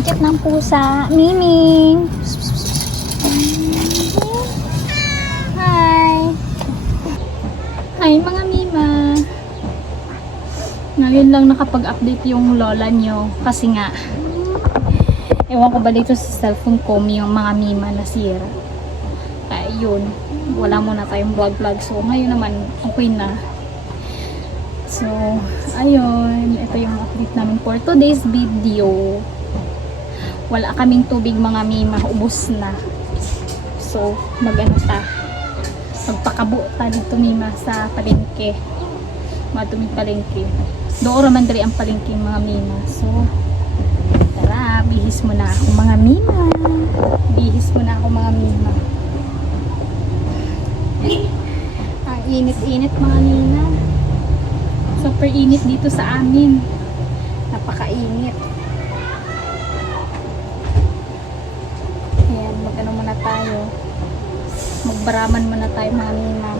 Ang cute ng pusa. Mimi. Hi. Hi mga Mima. Ngayon lang nakapag-update yung lola nyo. Kasi nga, ewan ko ba dito sa cellphone ko yung mga Mima nasira. Kaya yun, wala muna tayong vlog. So ngayon naman, okay na. So, ayun. Ito yung update namin for today's video. Wala kaming tubig mga Mima. Ubus na. So, magano ta. Magpakabo ta dito Mima sa palengke. Matuming palengke. Doon raman dali ang palengke mga Mima. So, tara. Bihis mo na ako mga Mima. Bihis mo na ako mga Mima. Ang init-init mga Mima. Super init dito sa amin. Napakainit. Ayan, magano muna tayo. Magbaraman muna tayo mga Mima.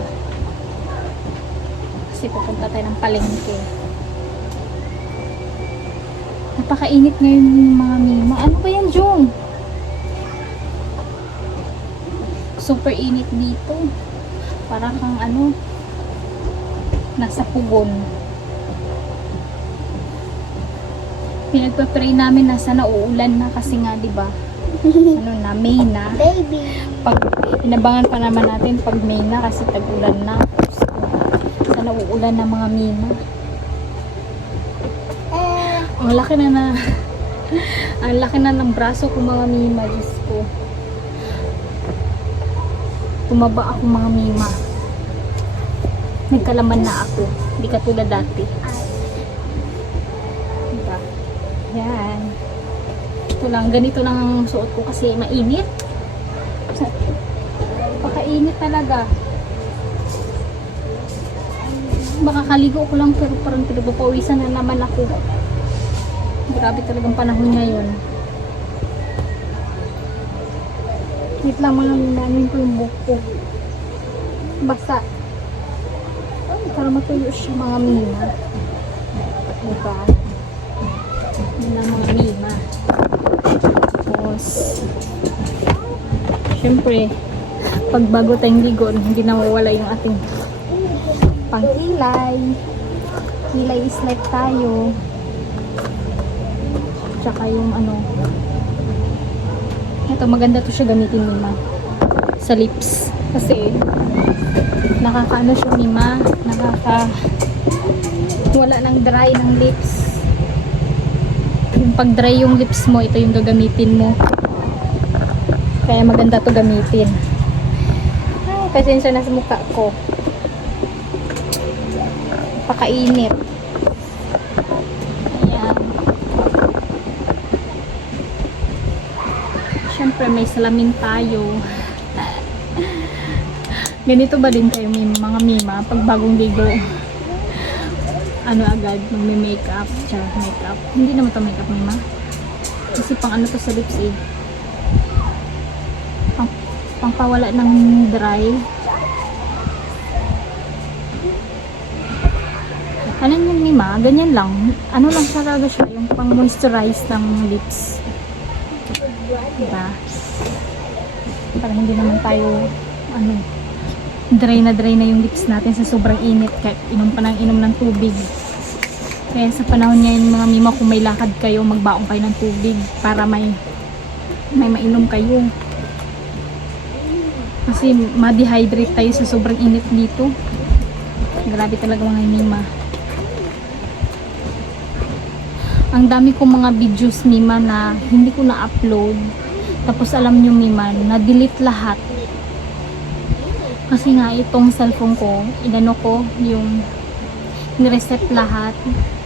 Kasi pupunta tayo ng palengke. Napakainit ngayon mga Mima. Ano ba yan, Jong? Super init dito. Parang kang ano, nasa pugon. Pinagpa-pray namin na sana uulan na kasi nga 'di ba? Ano na, May na. Baby. Pag inabangan pa naman natin pag May na kasi tag-ulan na. So, sana uulan na mga Mima. Ang laki na ang laki na ng braso ko mga Mima, Diyos ko. Tumaba ako mga Mima. Nagkalaman na ako. Hindi katulad dati. Diba? Yan. Ito lang. Ganito lang ang suot ko kasi mainit. Pakainit talaga. Baka kaligo ko lang pero parang pinapapawisan na naman ako. Grabe talagang panahon ngayon. Wait lang mga minanin ko yung buhok ko. Basa. Para matuyo siya mga Mima. Diba? Yun lang mga Mima. Tapos, syempre, pag bago tayong ligo, hindi nawawala yung ating pangkilay. Kilay is like tayo. Tsaka yung ano. Ito, maganda to siya gamitin Mima. Sa lips. Kasi, nakakaano siya Mima, wala ng dry ng lips. Yung pag dry yung lips mo, ito yung gagamitin mo. Kaya maganda to gamitin. Ay, pasensya na sa mukha ko. Pakainit. Ayan. Syempre may salamin tayo. Ganito ba din kayo mga Mima pag bagong ligo? Ano agad, magme-makeup, makeup. Hindi naman to makeup Mima. Kasi pang ano to sa lips eh. Pangpawala ng dry. Ano yun Mima? Ganyan lang. Ano lang talaga siya, yung pang moisturize ng lips. Diba? Parang hindi naman tayo ano, dry na yung lips natin sa sobrang init kahit inom pa ng inom ng tubig. Kaya sa panahon ngayon mga Mima, kung may lakad kayo, magbaong kayo ng tubig para may mainom kayo. Kasi ma-dehydrate tayo sa sobrang init dito. Grabe talaga mga Mima. Ang dami kong mga videos Mima na hindi ko na-upload. Tapos alam nyo Mima, na-delete lahat. Kasi nga itong cellphone ko, inano ko yung nireset lahat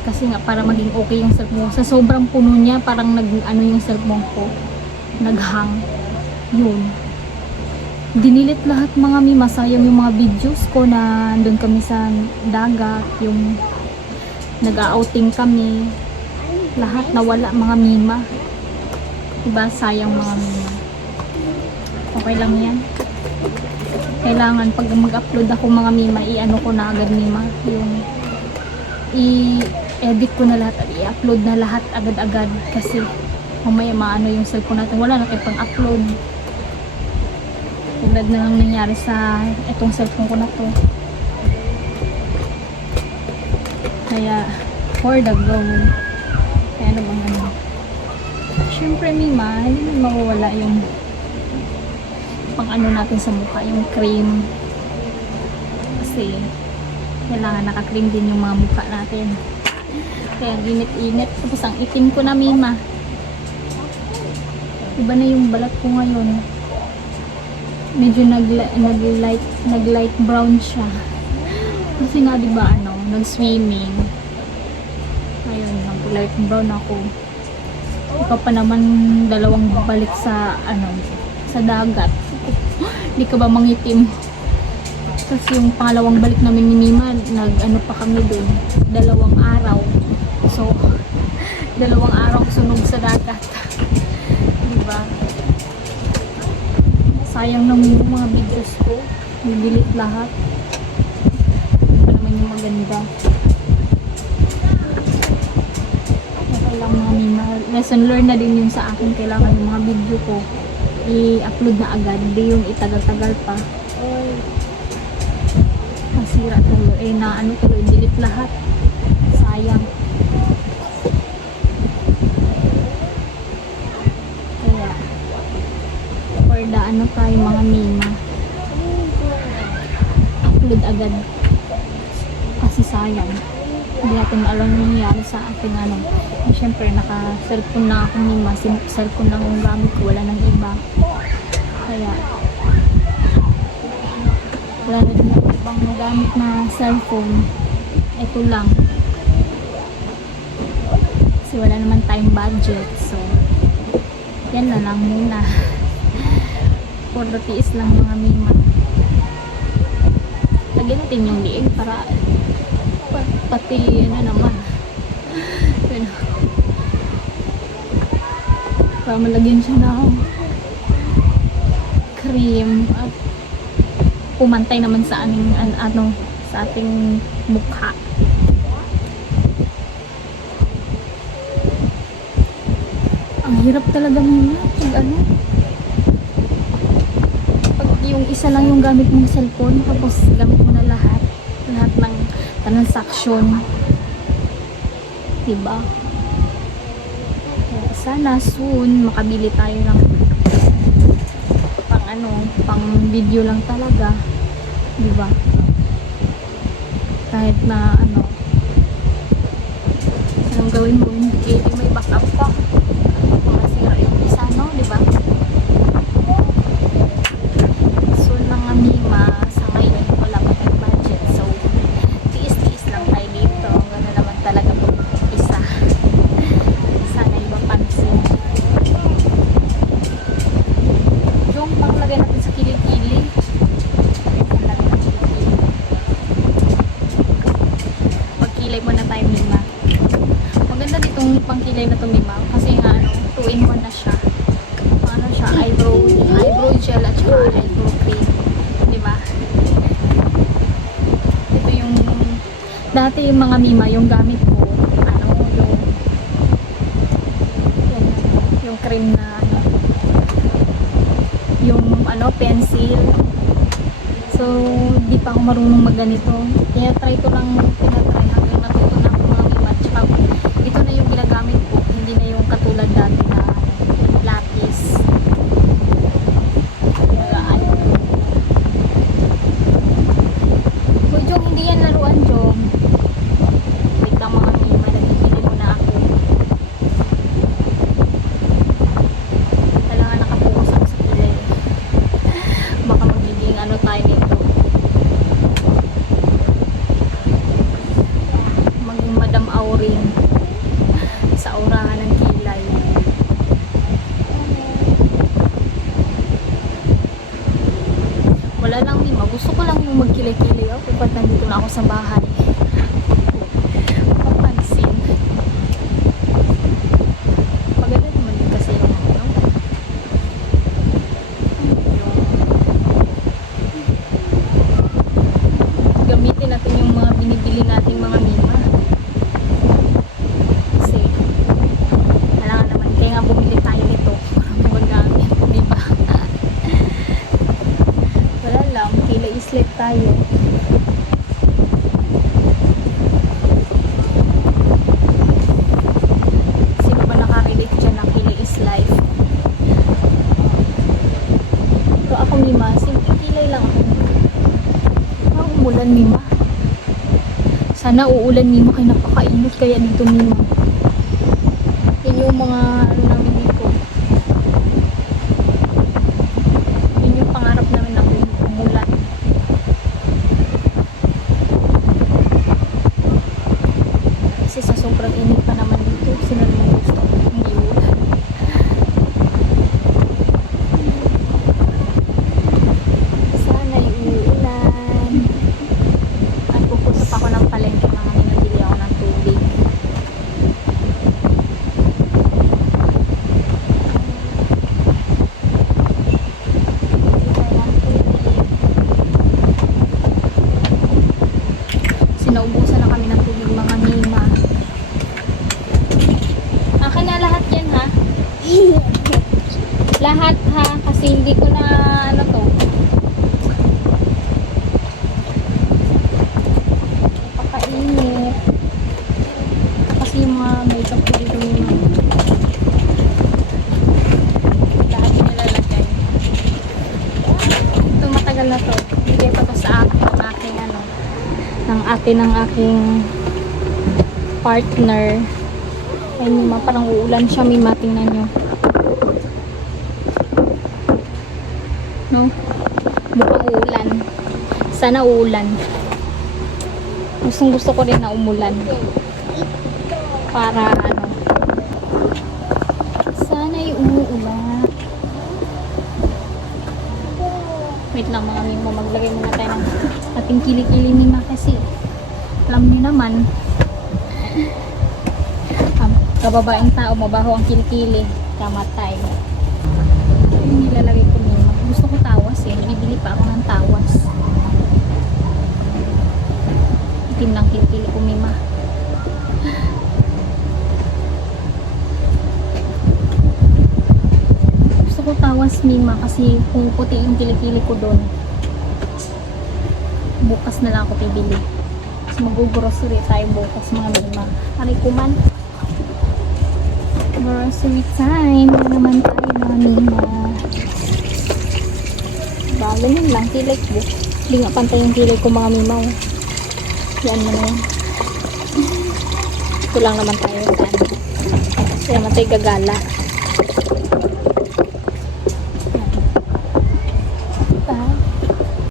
kasi nga para maging okay yung cellphone ko. Sa sobrang puno niya, parang nag-ano yung cellphone ko, naghang. Yun. Dinilit lahat mga Mima, sayang yung mga videos ko na andun kami sa dagat, yung nag-outing kami. Lahat nawala mga Mima. Diba? Sayang mga Mima. Okay lang yan. Kailangan pag mag-upload ako mga Mima, i-ano ko na agad Mima, yung i-edit ko na lahat at i-upload na lahat agad-agad kasi mamaya maano yung cellphone natin, wala na tayong pang-upload. Tulad na lang nangyari sa itong cellphone ko na to. Kaya for the go, kaya ano bang ano, syempre Mima, hindi na mawawala yung pang ano natin sa mukha, yung cream, kasi kailangan naka-cream din yung mga mukha natin. Kaya init-init. Tapos ang itim ko na Mima, iba na yung balat ko ngayon, medyo nag-light brown siya kasi nga diba ano, nag-swimming, ayun, nag-light brown ako. Ikaw pa naman dalawang balik sa ano, sa dagat. Hindi ka ba mangitim? Kasi yung pangalawang balik namin ni Mima, nag-ano pa kami dun, 2 araw. So, 2 araw sunog sa dagat. Diba? Sayang naman yung mga videos ko. Bibilit lahat. Ito naman yung maganda. Okay lang mga Mima. Lesson learned na din yun sa akin. Kailangan yung mga video ko i-upload na agad. Hindi yung itagal-tagal pa. Masira tuloy. Na ano tuloy, delete lahat. Sayang. Kaya for the ano tayo mga Mima, upload agad. Kasi sayang. Hindi natin alam yung nangyari sa ating ano. Siyempre naka-cellphone na ako Mima. Cellphone lang yung gamit ko. Wala nang iba. Kaya wala na din ako ibang gamit na cellphone. Ito lang. Kasi wala naman time budget. So, yan na lang muna. Puro tiis lang mga Mima. Lagyan natin yung liig para pati ano naman. Yun. Para malagyan siya ng cream at pumantay naman sa aming ano, sa ating mukha. Ang hirap talaga Mima pag ano, pag yung isa lang yung gamit mong cellphone tapos gamit mo na lahat ng transaction, diba? Kaya sana soon makabili tayo ng pang ano, pang video lang talaga, diba? Kahit na ano, anong gawin mo, hindi may backup pa kung masira yung isa, no? Diba? So mga Mima, sa ngayon wala pa tayong budget, so tiis-tiis lang tayo dito. Gano'n naman talaga po isa. Sana yung mapansin yung panglagay natin sa kilikili. Pagkilay muna tayo Mima. Maganda ditong pangkilay na to Mima kasi nga ano, 2-in-1 na siya. Ano siya, eyebrow gel at saka eyebrow cream, diba? Ito yung dati yung mga Mima, yung gamit ko ano, yung cream na ano, yung ano, pencil. So di pa ako marunong magganito, kaya try ko lang, pinatry hanggang natuto na ako mga Mima. Tsaka ito na yung ginagamit ko, hindi na yung katulad dati na lapis. Uy Jong, hindi yan laruan Jong. Wait lang mga Mima, nagigilin mo na ako. Kailangan nakapokus ako sa kilay. Baka magiging ano tayo nito, maging Madam Auring sa aurahan ng kilay. Wala lang Mima, gusto ko lang yung magkilay-kilay ako ba't nandito na ako sa bahay. Papansin. Maganda naman din kasi yung ano, yung gamitin natin yung mga binibili nating mga Mima. Kasi kailangan naman, kaya nga bumili dito. Marami magamit, di ba? Wala lang, kilay islet tayo. Sino ba nakarelate dyan ng kilay is life? Pero ako, Mima, simple kilay lang ako. Umulan, Mima. Sana uulan, Mima, kaya napakainit kaya dito, Mima. Yun yung mga ano namin dito. Yun yung pangarap namin na umulan. Kasi sa sobrang init pa naman dito, sino naman gusto hindi ulan. Sana uulan. At pupunta pa ako ng palengke, mga minabili ako ng tubig. Sinaubusan na kami ng tubig, mga Mima. Akin na lahat yan, ha? Lahat, ha? Kasi hindi ko na ano to. Napakainit. Kasi yung mga makeup ko dito, Mima. Lahat nilalagay. Ito matagal na to. Bigay pa to sa akin ng aking ano, ng ate ng aking partner. Ay, Mima, parang uulan siya, Mima. Tingnan nyo. No? Mukhang uulan. Sana uulan. Gustong gusto ko rin na umulan. Para ano. Sana yung umuulan. Wait lang, mga Mima. Maglagay muna tayo ng ating kilikili, Mima, kasi alam niyo naman kababaeng tao, mabaho ang kilikili, kamatay. Yung nilalagay ko, Mima. Gusto ko tawas eh, bibili pa ako ng tawas. Itim ng kilikili ko, Mima. Gusto ko tawas, Mima, kasi kung puti yung kilikili ko doon, bukas na lang ako bibili. Kasi mag-grocery tayo bukas, mga Mima. Aray ko man. Grocery time na naman tayo, mga Mima. Bagay yun lang, kilay ko. Hindi nga pantay yung kilay ko, mga Mima. Yan mo na yan. Ito lang naman tayo. Kaya naman tayo gagala.